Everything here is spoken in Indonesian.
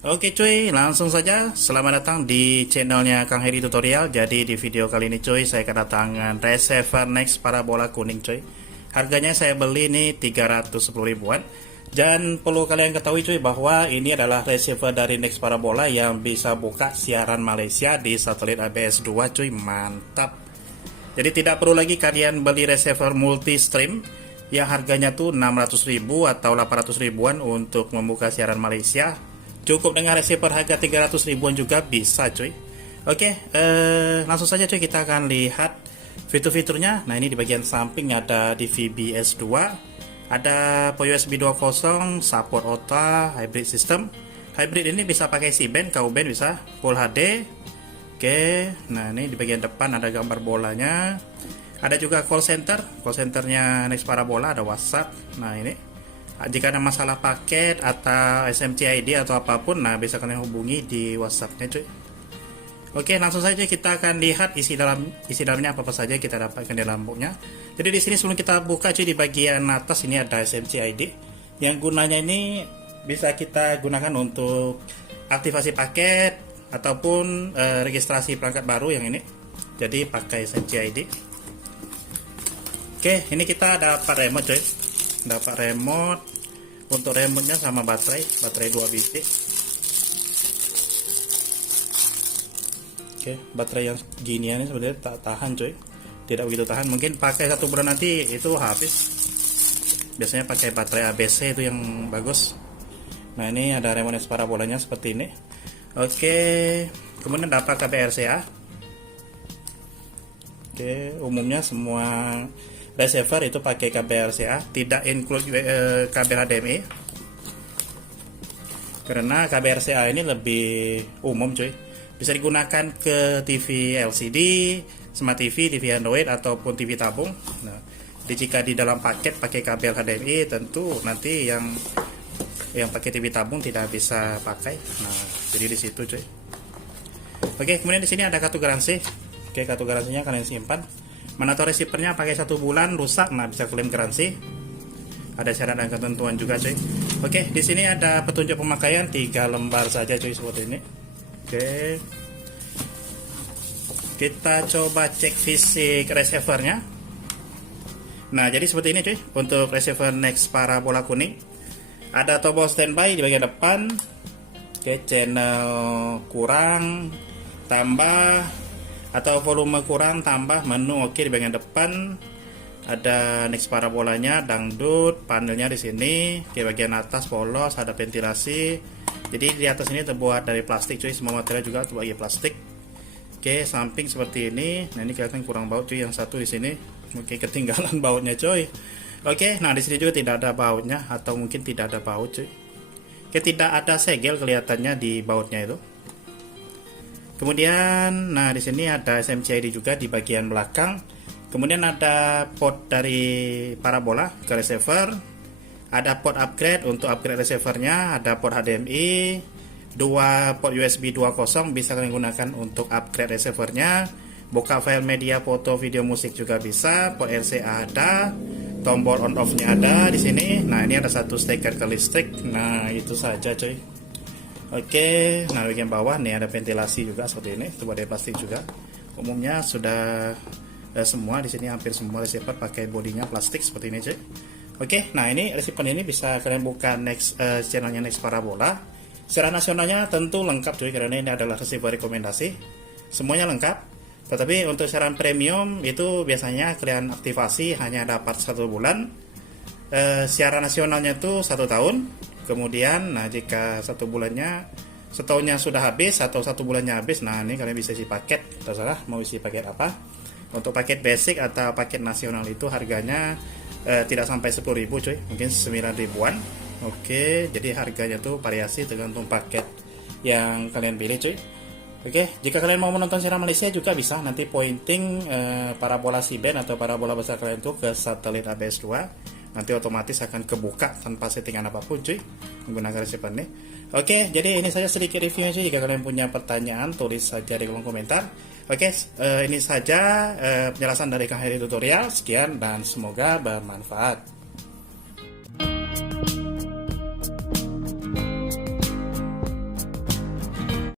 Oke cuy, langsung saja selamat datang di channelnya Kang Heri Tutorial. Jadi di video kali ini cuy, saya kedatangan receiver Next parabola kuning cuy. Harganya saya beli ini 310 ribuan. Dan perlu kalian ketahui cuy bahwa ini adalah receiver dari Next parabola yang bisa buka siaran Malaysia di satelit ABS 2 cuy, mantap. Jadi tidak perlu lagi kalian beli receiver multi stream yang harganya tuh 600 ribu atau 800 ribuan untuk membuka siaran Malaysia. Cukup dengan receiver harga 300 ribuan juga bisa cuy. Oke, langsung saja cuy, kita akan lihat fitur-fiturnya. Nah, ini di bagian samping ada DVB-S 2, ada port USB 2.0, support OTA, hybrid system. Hybrid ini bisa pakai C-band, Ku-band bisa, Full HD. Oke, nah ini di bagian depan ada gambar bolanya. Ada juga call center, call centernya Next Parabola, ada WhatsApp. Nah ini, jika ada masalah paket atau SMC ID atau apapun, nah bisa kalian hubungi di WhatsAppnya cuy. Oke, langsung saja kita akan lihat isi dalamnya apa saja kita dapatkan di dalam boxnya. Jadi di sini sebelum kita buka cuy, di bagian atas ini ada SMC ID yang gunanya ini bisa kita gunakan untuk aktivasi paket ataupun registrasi perangkat baru yang ini. Jadi pakai SMC ID. Oke, ini kita dapat remote cuy. Dapat remote. Untuk remote-nya sama baterai 2 biji. Oke, baterai yang ginian ini sebenarnya tak tahan cuy. Tidak begitu tahan. Mungkin pakai 1 bulan nanti itu habis. Biasanya pakai baterai ABC itu yang bagus. Nah, ini ada remote parabolanya seperti ini. Oke, kemudian dapat kabel RCA. Oke, umumnya semua receiver itu pakai kabel RCA, tidak include kabel HDMI, karena kabel RCA ini lebih umum cuy, bisa digunakan ke TV LCD, Smart TV, TV Android ataupun TV tabung. Nah, jika di dalam paket pakai kabel HDMI, tentu nanti yang pakai TV tabung tidak bisa pakai. Nah, jadi di situ cuy. Oke, kemudian di sini ada kartu garansi. Oke, kartu garansinya kalian simpan. Mana tahu receivernya pakai 1 bulan rusak, nah bisa klaim garansi. Ada syarat dan ketentuan juga cuy. Oke, di sini ada petunjuk pemakaian 3 lembar saja cuy, seperti ini. Oke, kita coba cek fisik receivernya. Nah, jadi seperti ini cuy untuk receiver Next parabola kuning. Ada tombol standby di bagian depan. Oke, channel kurang, tambah, atau volume kurang, tambah, menu. Oke, di bagian depan ada Next parabolanya, dangdut, panelnya di sini. Oke, bagian atas polos, ada ventilasi. Jadi di atas ini terbuat dari plastik cuy, semua material juga terbuat dari plastik. Oke, samping seperti ini. Nah, ini kelihatan kurang baut cuy, yang satu di sini. Oke, ketinggalan bautnya cuy. Oke, nah di sini juga tidak ada bautnya, atau mungkin tidak ada baut cuy. Oke, tidak ada segel kelihatannya di bautnya itu. Kemudian, nah di sini ada SMC ID juga di bagian belakang. Kemudian ada port dari parabola ke receiver. Ada port upgrade untuk upgrade receivernya. Ada port HDMI. 2 port USB 2.0 bisa kalian gunakan untuk upgrade receivernya. Buka file media, foto, video, musik juga bisa. Port RCA ada. Tombol on off-nya ada di sini. Nah, ini ada satu steker ke listrik. Nah, itu saja cuy. Oke, nah bagian bawah nih ada ventilasi juga seperti ini, terbuat dari plastik juga. Umumnya sudah semua di sini, hampir semua receiver pakai bodinya plastik seperti ini cuy. Oke, nah ini receiver ini bisa kalian buka channelnya Next Parabola. Secara nasionalnya tentu lengkap cuy, karena ini adalah receiver rekomendasi. Semuanya lengkap. Tetapi untuk siaran premium itu biasanya kalian aktivasi hanya dapat 1 bulan. Siaran nasionalnya itu 1 tahun. Kemudian, nah jika 1 bulannya, setahunnya sudah habis atau 1 bulannya habis, nah ini kalian bisa isi paket, terserah mau isi paket apa. Untuk paket basic atau paket nasional itu harganya tidak sampai 10 ribu cuy, mungkin 9 ribuan. Oke, jadi harganya tuh variasi tergantung paket yang kalian pilih cuy. Oke, jika kalian mau menonton siaran Malaysia juga bisa, nanti pointing parabola C-band atau parabola besar kalian tuh ke satelit ABS 2. Nanti otomatis akan kebuka tanpa settingan apapun cuy, menggunakan receiver ini. Oke, jadi ini saja sedikit reviewnya cuy. Jika kalian punya pertanyaan, tulis saja di kolom komentar. Oke, ini saja penjelasan dari Kang Heri Tutorial. Sekian dan semoga bermanfaat.